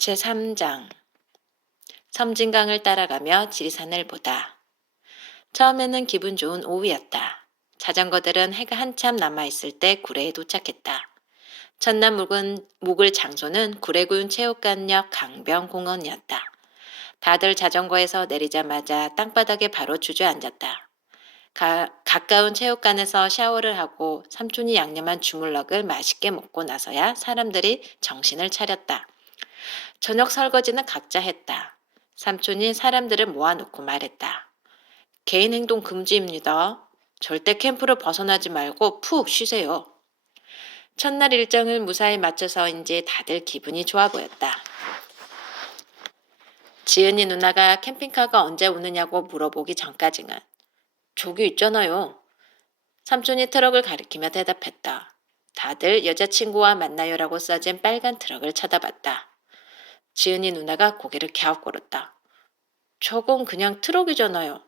제3장 섬진강을 따라가며 지리산을 보다. 처음에는 기분 좋은 오후였다. 자전거들은 해가 한참 남아있을 때 구례에 도착했다. 첫날 묵을 장소는 구례군 체육관역 강변공원이었다. 다들 자전거에서 내리자마자 땅바닥에 바로 주저앉았다. 가까운 체육관에서 샤워를 하고 삼촌이 양념한 주물럭을 맛있게 먹고 나서야 사람들이 정신을 차렸다. 저녁 설거지는 각자 했다. 삼촌이 사람들을 모아놓고 말했다. 개인 행동 금지입니다. 절대 캠프를 벗어나지 말고 푹 쉬세요. 첫날 일정을 무사히 마쳐서인지 다들 기분이 좋아 보였다. 지은이 누나가 캠핑카가 언제 오느냐고 물어보기 전까지는 저기 있잖아요. 삼촌이 트럭을 가리키며 대답했다. 다들 여자친구와 만나요라고 써진 빨간 트럭을 쳐다봤다. 지은이 누나가 고개를 갸웃거렸다. 저건 그냥 트럭이잖아요.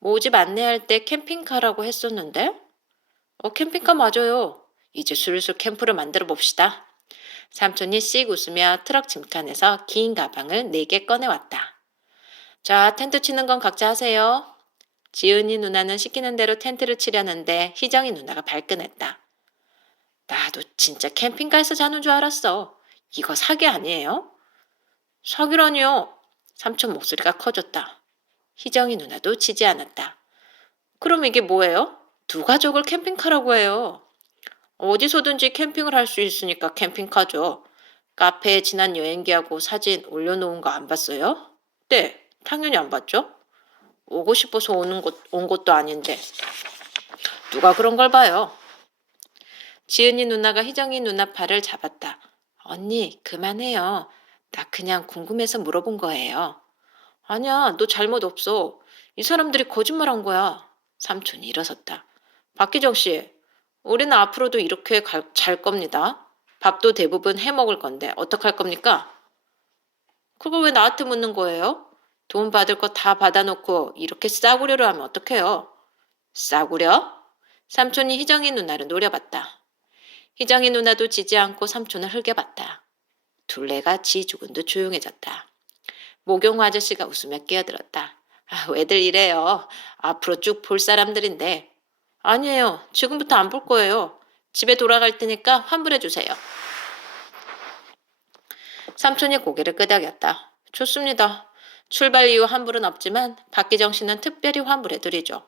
모집 안내할 때 캠핑카라고 했었는데? 캠핑카 맞아요. 이제 슬슬 캠프를 만들어 봅시다. 삼촌이 씩 웃으며 트럭 짐칸에서 긴 가방을 4개 꺼내왔다. 자, 텐트 치는 건 각자 하세요. 지은이 누나는 시키는 대로 텐트를 치려는데 희정이 누나가 발끈했다. 나도 진짜 캠핑카에서 자는 줄 알았어. 이거 사기 아니에요? 사기라니요. 삼촌 목소리가 커졌다. 희정이 누나도 지지 않았다. 그럼 이게 뭐예요? 누가 저걸 캠핑카라고 해요? 어디서든지 캠핑을 할 수 있으니까 캠핑카죠. 카페에 지난 여행기하고 사진 올려놓은 거 안 봤어요? 네, 당연히 안 봤죠. 오고 싶어서 온 것도 아닌데. 누가 그런 걸 봐요? 지은이 누나가 희정이 누나 팔을 잡았다. 언니, 그만해요. 나 그냥 궁금해서 물어본 거예요. 아니야, 너 잘못 없어. 이 사람들이 거짓말한 거야. 삼촌이 일어섰다. 박기정 씨, 우리는 앞으로도 이렇게 잘 겁니다. 밥도 대부분 해 먹을 건데 어떡할 겁니까? 그걸 왜 나한테 묻는 거예요? 돈 받을 거 다 받아놓고 이렇게 싸구려로 하면 어떡해요? 싸구려? 삼촌이 희정이 누나를 노려봤다. 희정이 누나도 지지 않고 삼촌을 흘겨봤다. 둘레가 지 죽은 듯 조용해졌다. 모경호 아저씨가 웃으며 끼어들었다. 왜들 이래요? 앞으로 쭉 볼 사람들인데. 아니에요. 지금부터 안 볼 거예요. 집에 돌아갈 테니까 환불해 주세요. 삼촌이 고개를 끄덕였다. 좋습니다. 출발 이후 환불은 없지만 박기정 씨는 특별히 환불해 드리죠.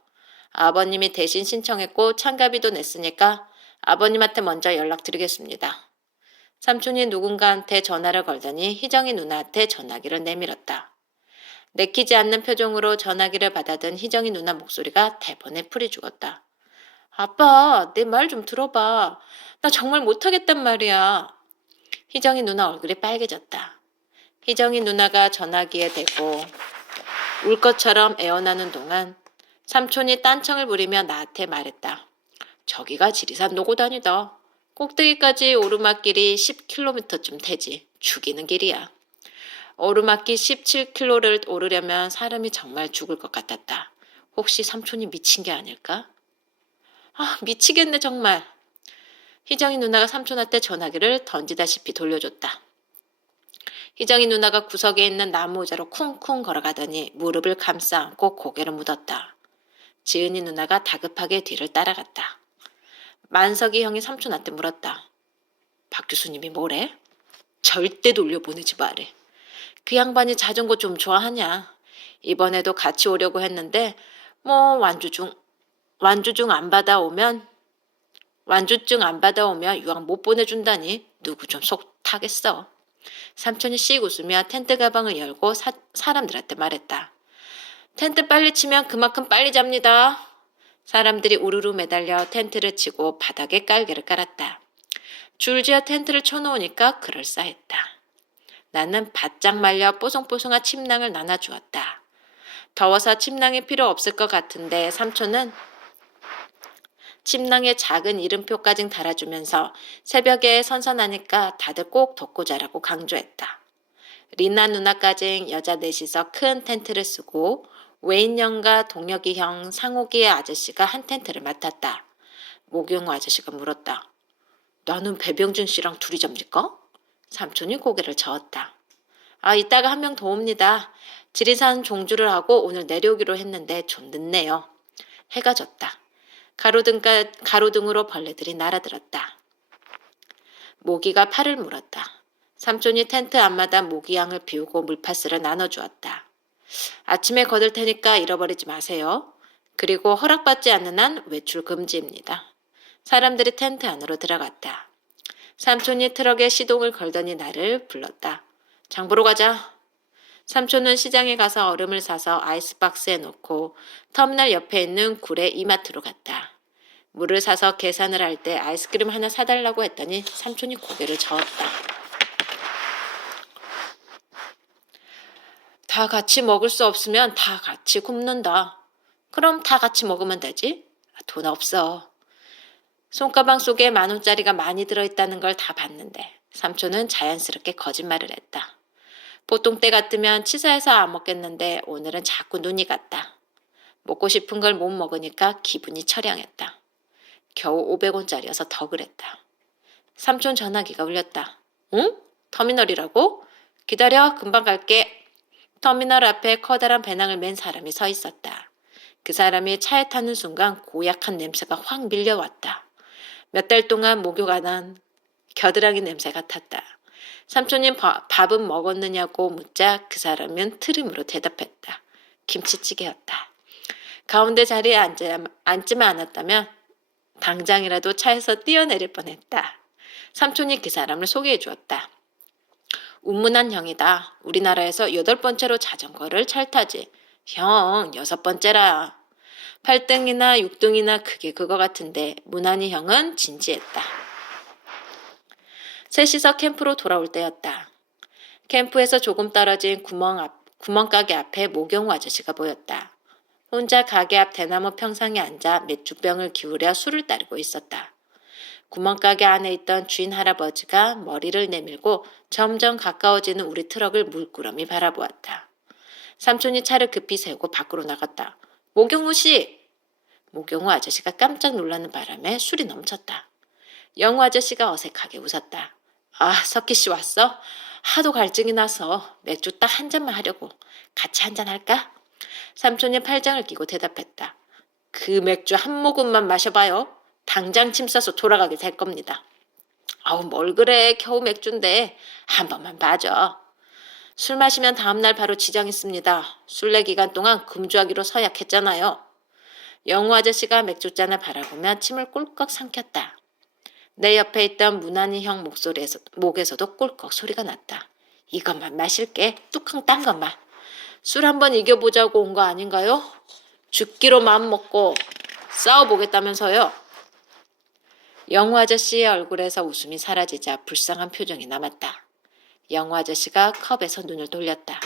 아버님이 대신 신청했고 참가비도 냈으니까 아버님한테 먼저 연락드리겠습니다. 삼촌이 누군가한테 전화를 걸더니 희정이 누나한테 전화기를 내밀었다. 내키지 않는 표정으로 전화기를 받아든 희정이 누나 목소리가 대번에 풀이 죽었다. 아빠, 내 말 좀 들어봐. 나 정말 못하겠단 말이야. 희정이 누나 얼굴이 빨개졌다. 희정이 누나가 전화기에 대고 울 것처럼 애원하는 동안 삼촌이 딴청을 부리며 나한테 말했다. 저기가 지리산 노고단이다. 꼭대기까지 오르막길이 10km쯤 되지. 죽이는 길이야. 오르막길 17km를 오르려면 사람이 정말 죽을 것 같았다. 혹시 삼촌이 미친 게 아닐까? 미치겠네 정말. 희정이 누나가 삼촌한테 전화기를 던지다시피 돌려줬다. 희정이 누나가 구석에 있는 나무 의자로 쿵쿵 걸어가더니 무릎을 감싸 안고 고개를 묻었다. 지은이 누나가 다급하게 뒤를 따라갔다. 만석이 형이 삼촌한테 물었다. 박 교수님이 뭐래? 절대 돌려보내지 말래. 그 양반이 자전거 좀 좋아하냐? 이번에도 같이 오려고 했는데 완주증 안 받아오면 유학 못 보내준다니 누구 좀 속 타겠어. 삼촌이 씩 웃으며 텐트 가방을 열고 사람들한테 말했다. 텐트 빨리 치면 그만큼 빨리 잡니다. 사람들이 우르르 매달려 텐트를 치고 바닥에 깔개를 깔았다. 줄지어 텐트를 쳐놓으니까 그럴싸했다. 나는 바짝 말려 뽀송뽀송한 침낭을 나눠주었다. 더워서 침낭이 필요 없을 것 같은데 삼촌은 침낭에 작은 이름표까지 달아주면서 새벽에 선선하니까 다들 꼭 덮고 자라고 강조했다. 리나 누나까지 여자 넷이서 큰 텐트를 쓰고 웨인 형과 동혁이 형, 상욱이의 아저씨가 한 텐트를 맡았다. 모경호 아저씨가 물었다. 나는 배병준 씨랑 둘이 잡니까? 삼촌이 고개를 저었다. 이따가 한 명 더 옵니다. 지리산 종주를 하고 오늘 내려오기로 했는데 좀 늦네요. 해가 졌다. 가로등으로 벌레들이 날아들었다. 모기가 팔을 물었다. 삼촌이 텐트 앞마다 모기향을 비우고 물파스를 나눠주었다. 아침에 거둘 테니까 잃어버리지 마세요. 그리고 허락받지 않는 한 외출 금지입니다. 사람들이 텐트 안으로 들어갔다. 삼촌이 트럭에 시동을 걸더니 나를 불렀다. 장 보러 가자. 삼촌은 시장에 가서 얼음을 사서 아이스박스에 넣고 터미널 옆에 있는 굴의 이마트로 갔다. 물을 사서 계산을 할 때 아이스크림 하나 사달라고 했더니 삼촌이 고개를 저었다. 다 같이 먹을 수 없으면 다 같이 굶는다. 그럼 다 같이 먹으면 되지? 돈 없어. 손가방 속에 10,000원짜리가 많이 들어있다는 걸 다 봤는데 삼촌은 자연스럽게 거짓말을 했다. 보통 때 같으면 치사해서 안 먹겠는데 오늘은 자꾸 눈이 갔다. 먹고 싶은 걸 못 먹으니까 기분이 처량했다. 겨우 500원짜리여서 더 그랬다. 삼촌 전화기가 울렸다. 응? 터미널이라고? 기다려, 금방 갈게. 터미널 앞에 커다란 배낭을 맨 사람이 서 있었다. 그 사람이 차에 타는 순간 고약한 냄새가 확 밀려왔다. 몇 달 동안 목욕 안 한 겨드랑이 냄새 같았다. 삼촌님 밥은 먹었느냐고 묻자 그 사람은 트림으로 대답했다. 김치찌개였다. 가운데 자리에 앉지만 않았다면 당장이라도 차에서 뛰어내릴 뻔했다. 삼촌이 그 사람을 소개해 주었다. 운문한 형이다. 우리나라에서 8번째로 자전거를 잘 타지. 형, 6번째라. 8등이나 6등이나 그게 그거 같은데 문한이 형은 진지했다. 셋이서 캠프로 돌아올 때였다. 캠프에서 조금 떨어진 구멍가게 앞에 모경우 아저씨가 보였다. 혼자 가게 앞 대나무 평상에 앉아 맥주병을 기울여 술을 따르고 있었다. 구멍가게 안에 있던 주인 할아버지가 머리를 내밀고 점점 가까워지는 우리 트럭을 물끄러미 바라보았다. 삼촌이 차를 급히 세우고 밖으로 나갔다. 모경우 씨! 모경우 아저씨가 깜짝 놀라는 바람에 술이 넘쳤다. 영우 아저씨가 어색하게 웃었다. 석희 씨 왔어? 하도 갈증이 나서 맥주 딱 한 잔만 하려고. 같이 한잔 할까? 삼촌이 팔짱을 끼고 대답했다. 그 맥주 한 모금만 마셔봐요. 당장 침 싸서 돌아가게 될 겁니다. 뭘 그래. 겨우 맥주인데. 한 번만 봐줘. 술 마시면 다음날 바로 지장 있습니다. 술래 기간 동안 금주하기로 서약했잖아요. 영우 아저씨가 맥주잔을 바라보며 침을 꿀꺽 삼켰다. 내 옆에 있던 문한이 형 목에서도 꿀꺽 소리가 났다. 이것만 마실게. 뚜껑 딴 것만. 술 한번 이겨보자고 온 거 아닌가요? 죽기로 마음먹고 싸워보겠다면서요. 영우 아저씨의 얼굴에서 웃음이 사라지자 불쌍한 표정이 남았다. 영우 아저씨가 컵에서 눈을 돌렸다.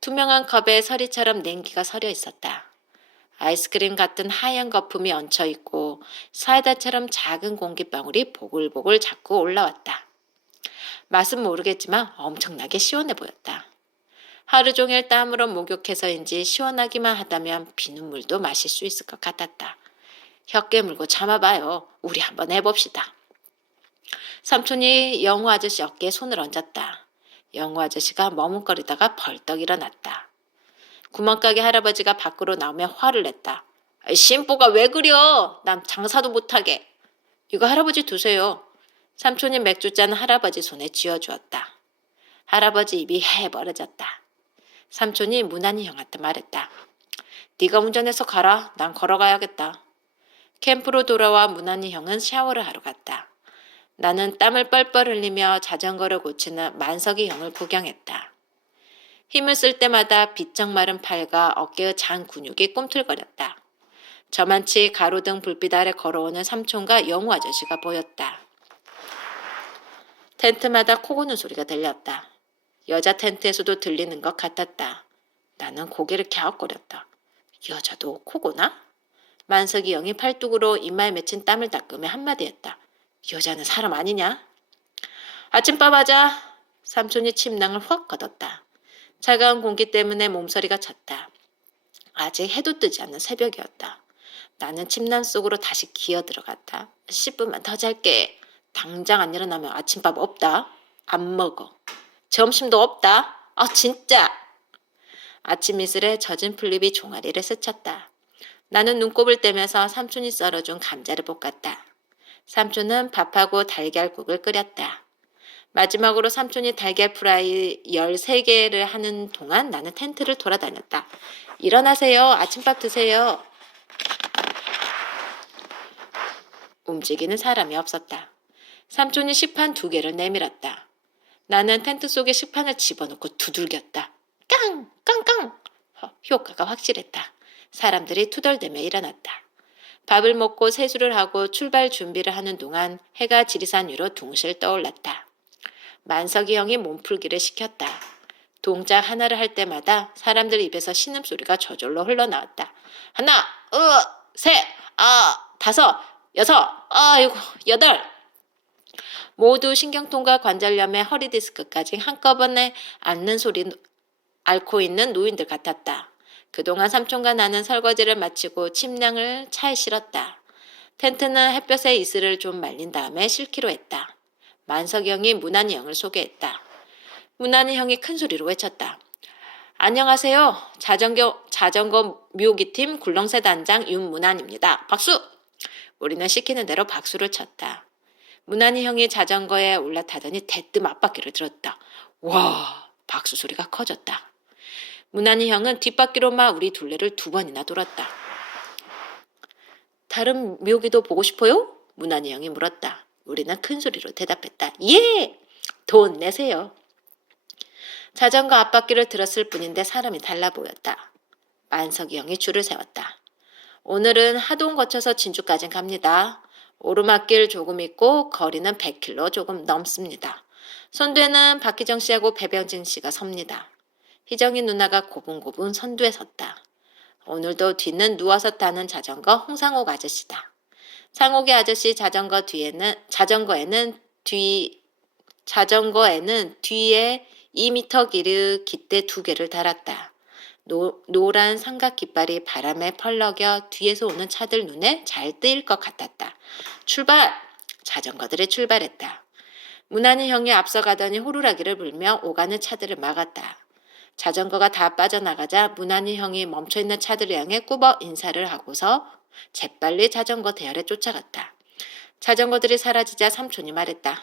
투명한 컵에 서리처럼 냉기가 서려 있었다. 아이스크림 같은 하얀 거품이 얹혀있고 사이다처럼 작은 공기방울이 보글보글 자꾸 올라왔다. 맛은 모르겠지만 엄청나게 시원해 보였다. 하루 종일 땀으로 목욕해서인지 시원하기만 하다면 비눗물도 마실 수 있을 것 같았다. 혀 깨물고 참아봐요. 우리 한번 해봅시다. 삼촌이 영우 아저씨 어깨에 손을 얹었다. 영우 아저씨가 머뭇거리다가 벌떡 일어났다. 구멍가게 할아버지가 밖으로 나오며 화를 냈다. 신부가 왜 그려? 난 장사도 못하게. 이거 할아버지 두세요. 삼촌이 맥주잔 할아버지 손에 쥐어주었다. 할아버지 입이 헤 벌어졌다. 삼촌이 문한이 형한테 말했다. 네가 운전해서 가라. 난 걸어가야겠다. 캠프로 돌아와 문한이 형은 샤워를 하러 갔다. 나는 땀을 뻘뻘 흘리며 자전거를 고치는 만석이 형을 구경했다. 힘을 쓸 때마다 비쩍 마른 팔과 어깨의 장 근육이 꿈틀거렸다. 저만치 가로등 불빛 아래 걸어오는 삼촌과 영우 아저씨가 보였다. 텐트마다 코 고는 소리가 들렸다. 여자 텐트에서도 들리는 것 같았다. 나는 고개를 갸웃거렸다. 여자도 코 고나? 만석이 형이 팔뚝으로 이마에 맺힌 땀을 닦으며 한마디 했다. 여자는 사람 아니냐? 아침밥 하자. 삼촌이 침낭을 확 걷었다. 차가운 공기 때문에 몸서리가 찼다. 아직 해도 뜨지 않는 새벽이었다. 나는 침낭 속으로 다시 기어 들어갔다. 10분만 더 잘게. 당장 안 일어나면 아침밥 없다. 안 먹어. 점심도 없다. 아, 진짜! 아침 이슬에 젖은 풀잎이 종아리를 스쳤다. 나는 눈곱을 떼면서 삼촌이 썰어준 감자를 볶았다. 삼촌은 밥하고 달걀국을 끓였다. 마지막으로 삼촌이 달걀 프라이 13개를 하는 동안 나는 텐트를 돌아다녔다. 일어나세요. 아침밥 드세요. 움직이는 사람이 없었다. 삼촌이 식판 2개를 내밀었다. 나는 텐트 속에 식판을 집어넣고 두들겼다. 깡! 깡깡! 효과가 확실했다. 사람들이 투덜대며 일어났다. 밥을 먹고 세수를 하고 출발 준비를 하는 동안 해가 지리산 위로 둥실 떠올랐다. 만석이 형이 몸풀기를 시켰다. 동작 하나를 할 때마다 사람들 입에서 신음소리가 저절로 흘러나왔다. 하나, 셋, 다섯, 여섯, 아이고, 8. 모두 신경통과 관절염에 허리디스크까지 한꺼번에 앓는 소리 앓고 있는 노인들 같았다. 그동안 삼촌과 나는 설거지를 마치고 침낭을 차에 실었다. 텐트는 햇볕에 이슬을 좀 말린 다음에 싣기로 했다. 만석이 형이 문한이 형을 소개했다. 문한이 형이 큰 소리로 외쳤다. 안녕하세요. 자전거 묘기팀 굴렁쇠 단장 윤문한입니다. 박수! 우리는 시키는 대로 박수를 쳤다. 문한이 형이 자전거에 올라타더니 대뜸 앞바퀴를 들었다. 와, 박수 소리가 커졌다. 문한이 형은 뒷바퀴로만 우리 둘레를 2번이나 돌았다. 다른 묘기도 보고 싶어요? 문한이 형이 물었다. 우리는 큰 소리로 대답했다. 예! 돈 내세요. 자전거 앞바퀴를 들었을 뿐인데 사람이 달라 보였다. 만석이 형이 줄을 세웠다. 오늘은 하동 거쳐서 진주까지 갑니다. 오르막길 조금 있고 거리는 100km 조금 넘습니다. 선두에는 박희정 씨하고 배병진 씨가 섭니다. 희정이 누나가 고분고분 선두에 섰다. 오늘도 뒤는 누워서 타는 자전거 홍상옥 아저씨다. 상옥이 아저씨 자전거에는 뒤에 2m 길의 깃대 2개를 달았다. 노란 삼각 깃발이 바람에 펄럭여 뒤에서 오는 차들 눈에 잘 띄일 것 같았다. 출발! 자전거들이 출발했다. 문한이 형이 앞서가더니 호루라기를 불며 오가는 차들을 막았다. 자전거가 다 빠져나가자 문한이 형이 멈춰있는 차들을 향해 꾸벅 인사를 하고서 재빨리 자전거 대열에 쫓아갔다. 자전거들이 사라지자 삼촌이 말했다.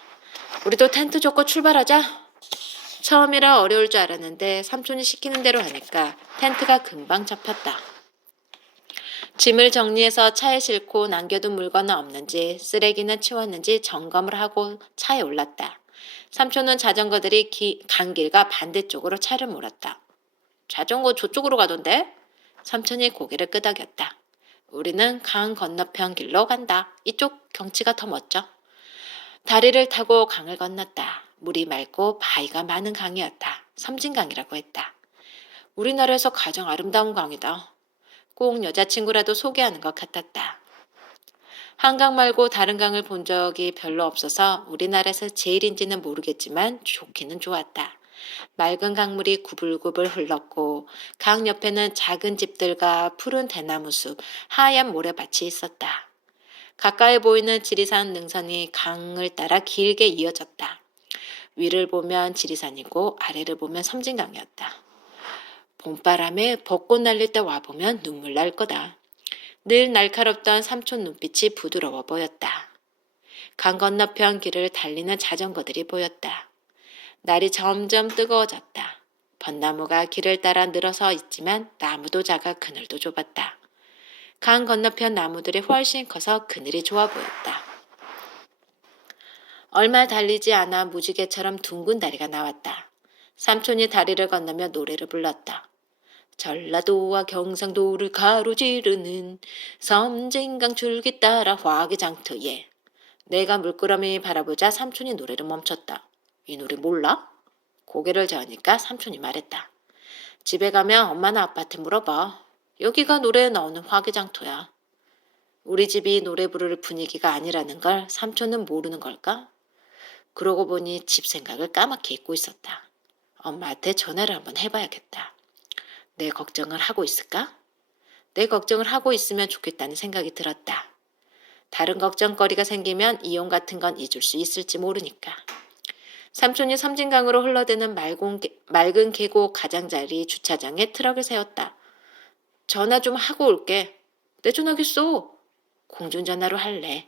우리도 텐트 줬고 출발하자. 처음이라 어려울 줄 알았는데 삼촌이 시키는 대로 하니까 텐트가 금방 잡혔다. 짐을 정리해서 차에 싣고 남겨둔 물건은 없는지 쓰레기는 치웠는지 점검을 하고 차에 올랐다. 삼촌은 자전거들이 간 길과 반대쪽으로 차를 몰았다. 자전거 저쪽으로 가던데? 삼촌이 고개를 끄덕였다. 우리는 강 건너편 길로 간다. 이쪽 경치가 더 멋져. 다리를 타고 강을 건넜다. 물이 맑고 바위가 많은 강이었다. 섬진강이라고 했다. 우리나라에서 가장 아름다운 강이다. 꼭 여자친구라도 소개하는 것 같았다. 한강 말고 다른 강을 본 적이 별로 없어서 우리나라에서 제일인지는 모르겠지만 좋기는 좋았다. 맑은 강물이 구불구불 흘렀고 강 옆에는 작은 집들과 푸른 대나무 숲, 하얀 모래밭이 있었다. 가까이 보이는 지리산 능선이 강을 따라 길게 이어졌다. 위를 보면 지리산이고 아래를 보면 섬진강이었다. 봄바람에 벚꽃 날릴 때 와보면 눈물 날 거다. 늘 날카롭던 삼촌 눈빛이 부드러워 보였다. 강 건너편 길을 달리는 자전거들이 보였다. 날이 점점 뜨거워졌다. 벚나무가 길을 따라 늘어서 있지만 나무도 작아 그늘도 좁았다. 강 건너편 나무들이 훨씬 커서 그늘이 좋아 보였다. 얼마 달리지 않아 무지개처럼 둥근 다리가 나왔다. 삼촌이 다리를 건너며 노래를 불렀다. 전라도와 경상도를 가로지르는 섬진강 줄기 따라 화개장터에. 내가 물끄러미 바라보자 삼촌이 노래를 멈췄다. 이 노래 몰라? 고개를 저으니까 삼촌이 말했다. 집에 가면 엄마나 아빠한테 물어봐. 여기가 노래에 나오는 화개장터야. 우리 집이 노래 부를 분위기가 아니라는 걸 삼촌은 모르는 걸까? 그러고 보니 집 생각을 까맣게 잊고 있었다. 엄마한테 전화를 한번 해봐야겠다. 내 걱정을 하고 있을까? 내 걱정을 하고 있으면 좋겠다는 생각이 들었다. 다른 걱정거리가 생기면 이혼 같은 건 잊을 수 있을지 모르니까. 삼촌이 섬진강으로 흘러드는 맑은 계곡 가장자리 주차장에 트럭을 세웠다. 전화 좀 하고 올게. 내 전화기 써. 공중전화로 할래.